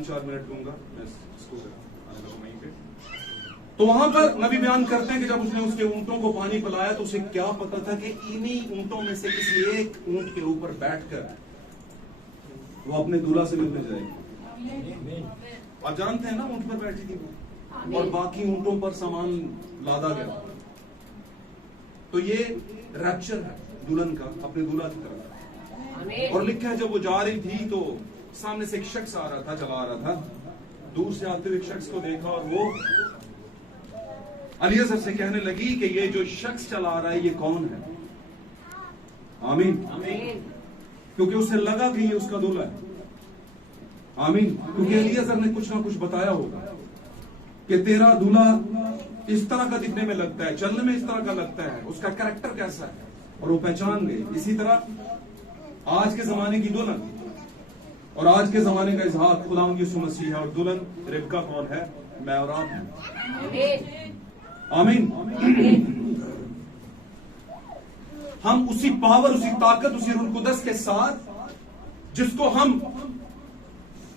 5-4 minute लूंगा मैं इसको आने लगा वहीं पे। तो वहां पर नबी बयान करते हैं कि जब उसने उसके ऊंटों को पानी पिलाया तो उसे क्या पता था कि इन्हीं ऊंटों में से किसी एक ऊंट के ऊपर बैठकर वो अपने दूल्हा से मिलने जाएगी। आप जानते हैं ना, ऊंट पर बैठी थी वो और बाकी ऊंटों पर सामान लादा गया। तो ये रैप्चर है दुल्हन का अपने दूल्हा की तरफ। और लिखा है जब वो जा रही थी तो सामने से एक शख्स आ रहा था, चला आ रहा था। दूर से आते हुए एक शख्स को देखा और वो अलीज़र से कहने लगी कि ये जो शख्स चला आ रहा है ये कौन है। आमीन। क्योंकि उसे लगा कि ये उसका दूल्हा है। आमीन। क्योंकि अलीज़र ने कुछ ना कुछ बताया होगा कि तेरा दूल्हा इस तरह का दिखने में लगता है, चलने में इस तरह का लगता है, उसका कैरेक्टर कैसा है, और वो पहचान गई। इसी तरह आज के जमाने की दुल्हन और आज के जमाने का इजहार खुदावंद यीशु मसीह है, और दुल्हन रिबका कौन है? मैं और आप हैं। आमीन। हम उसी पावर, उसी ताकत, उसी रूह कुदस के साथ जिसको हम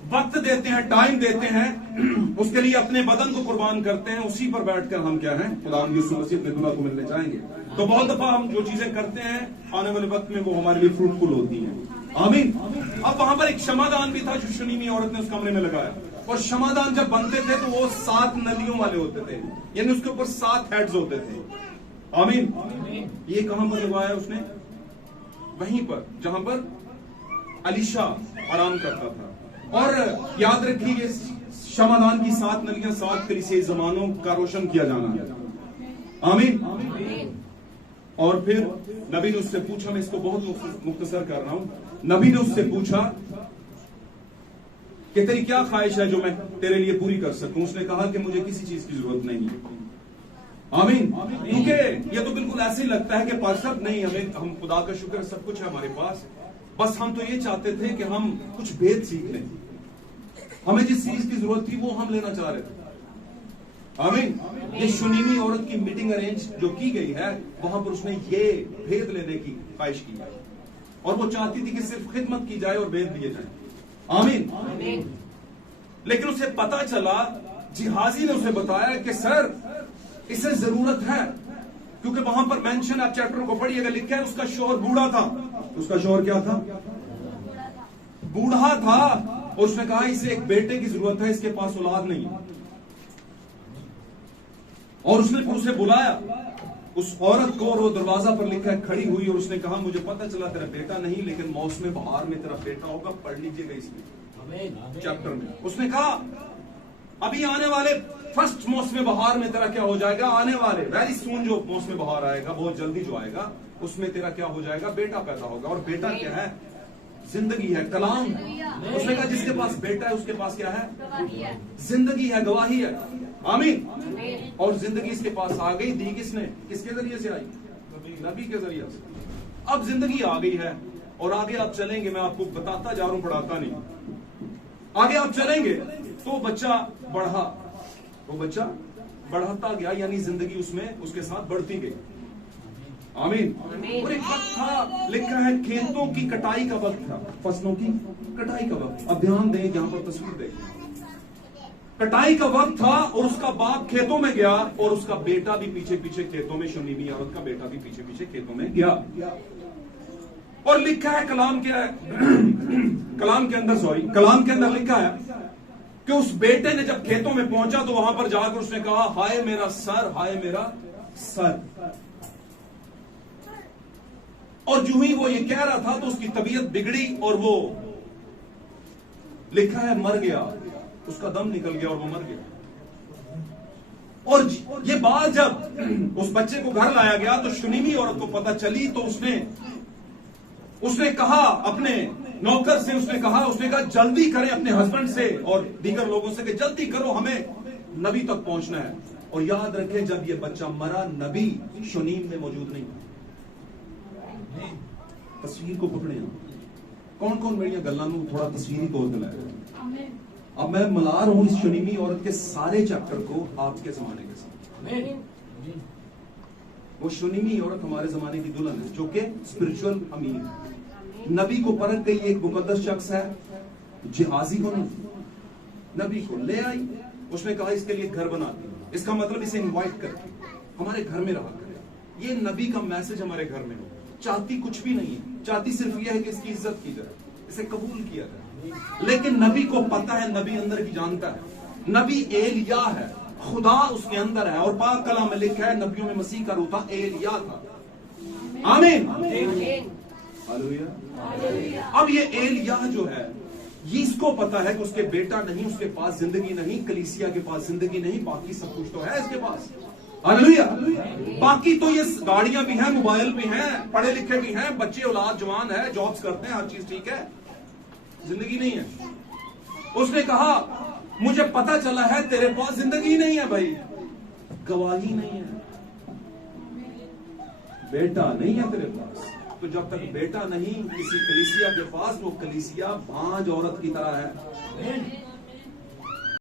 वक्त देते हैं, टाइम देते हैं, उसके लिए अपने बदन को कुर्बान करते हैं, उसी पर बैठकर हम क्या हैं? खुदावंद यीशु मसीह अपने दूल्हा को मिलने जाएंगे। तो बहुत दफा हम जो चीजें करते हैं आने वाले वक्त में वो हमारे लिए फ्रूटफुल होती हैं। आमीन। अब वहां पर एक क्षमादान भी था जो शूनेमी औरत ने उस कमरे में लगाया, और क्षमादान जब बनते थे तो वो 7 नलियों वाले होते थे, यानी उसके ऊपर 7 हेड्स होते थे। आमीन। ये कहां पर लगवाया उसने? वहीं पर जहां पर अलीशा आराम करता था। और याद रखिए ये क्षमादान की 7 नलियां 7 कलीसियाई जमानों का रोशन किया जाना है। आमीन। और फिर नबी ने उससे पूछा, मैं इसको बहुत मुख्तसर कर रहा हूं, नबी ने उससे पूछा कि तेरी क्या ख्वाहिश है जो मैं तेरे लिए पूरी कर सकूं? उसने कहा कि मुझे किसी चीज की जरूरत नहीं है। आमीन। क्योंकि ये तो बिल्कुल ऐसे ही लगता है कि पार्षद नहीं, हम खुदा का शुक्र सब कुछ है हमारे पास, बस हम तो ये चाहते थे कि हम कुछ भेद सीख लें, हमें जिस चीज की जरूरत थी वो हम लेना चाह रहे थे। आमीन। ये शूनेमी औरत की मीटिंग अरेंज जो की गई है वहां पर उसने ये भेद लेने की ख्वाहिश की है, और वो चाहती थी कि सिर्फ खिदमत की जाए और भेद दिए जाए। आमीन। लेकिन उसे पता चला, जिहाजी ने उसे बताया कि सर इसे जरूरत है, क्योंकि वहां पर मेंशन, आप चैप्टर को पढ़िएगा, लिखा है उसका शौहर बूढ़ा था। उसका शौहर क्या था? बूढ़ा था। और उसने कहा इसे एक बेटे की जरूरत है, इसके पास औलाद नहीं। और उसने फिर उसे बुलाया उस औरत को, और वो दरवाजा पर लिखा है खड़ी हुई, और उसने कहा मुझे पता चला तेरा बेटा नहीं, लेकिन मौसम बहार में तेरा बेटा होगा, पढ़ लीजिएगा इसमें चैप्टर में। उसने कहा अभी आने वाले फर्स्ट मौसम बहार में तेरा क्या हो जाएगा? आने वाले वेरी सून जो मौसम बहार आएगा, बहुत जल्दी जो आएगा, उसमें तेरा क्या हो जाएगा? बेटा पैदा होगा। और बेटा क्या है? जिंदगी है, कलाम है। उसने कहा जिसके पास बेटा है उसके पास क्या है? जिंदगी है, गवाही है। आमीन। और जिंदगी इसके पास आ गई, दी किसने? किसके जरिए से आई? नबी के जरिए से। अब जिंदगी आ गई है, और आगे आप चलेंगे, मैं आपको बताता जा रहा हूं, पढ़ाता नहीं। आगे आप चलेंगे तो बच्चा बढ़ा, वो बच्चा बढ़ता गया, यानी जिंदगी उसमें उसके साथ बढ़ती गई। आमीन। और एक वक्त था, लिखा है खेतों की कटाई का वक्त था, फसलों की कटाई का वक्त। अब ध्यान दें, यहां पर तस्वीर देखें, कटाई का वक्त था, और उसका बाप खेतों में गया, और उसका बेटा भी पीछे पीछे खेतों में, शूनेमी औरत का बेटा भी पीछे पीछे खेतों में गया। और लिखा है कलाम के अंदर लिखा है कि उस बेटे ने जब खेतों में पहुंचा तो वहां पर जाकर उसने कहा हाय मेरा सर, हाय मेरा सर। और जो ही वो ये कह रहा था तो उसकी तबीयत बिगड़ी, और वो लिखा है मर गया, उसका दम निकल गया और वो मर गया। और ये बात जब उस बच्चे को घर लाया गया तो शूनेमी औरत को पता चली, तो उसने कहा अपने नौकर से, उसने कहा जल्दी करें अपने हस्बैंड से और दीगर लोगों से कि जल्दी करो, हमें नबी तक पहुंचना है। और याद रखें जब ये बच्चा मरा, नबी शूनेम में मौजूद नहीं था। तस्वीर को पकड़े, कौन कौन मेरी गल्लां नूं थोड़ा तस्वीरी तौर पर लाया। अब मैं मिला रहा हूं इस शूनेमी औरत के सारे चैप्टर को आपके जमाने के साथ। वो शूनेमी औरत हमारे जमाने की दुल्हन है, जो कि स्पिरिचुअल अमीर है, नबी को परख गई एक मुकद्दस शख्स है, जिहाजी को नहीं। नबी को ले आई, उसने कहा इसके लिए घर बनाती हूं, इसका मतलब इसे इनवाइट करके हमारे घर में रहा करे। ये नबी का मैसेज हमारे घर में हो। चाहती कुछ भी नहीं है, चाहती सिर्फ यह है कि इसकी इज्जत की जाए, इसे कबूल किया जाए। लेकिन नबी को पता है, नबी अंदर की जानता है, नबी एलिया है, खुदा उसके अंदर है। और पाक कलाम में लिखा है नबियों में मसीह का रूह था, एलिया था। आमीन। हालेलुया। अब ये एलिया जो है, ये इसको पता है कि उसके बेटा नहीं, उसके पास जिंदगी नहीं, कलीसिया के पास जिंदगी नहीं, बाकी सब कुछ तो है इसके पास। हालेलुया। बाकी तो ये गाड़ियां भी हैं, मोबाइल भी हैं, पढ़े लिखे भी हैं, बच्चे औलाद जवान है, जॉब्स करते हैं, हर चीज ठीक है, जिंदगी नहीं है। उसने कहा मुझे पता चला है तेरे पास जिंदगी नहीं है भाई, गवाही नहीं है, बेटा नहीं है तेरे पास। तो जब तक बेटा नहीं किसी कलीसिया के पास, वो कलीसिया भांज औरत की तरह है।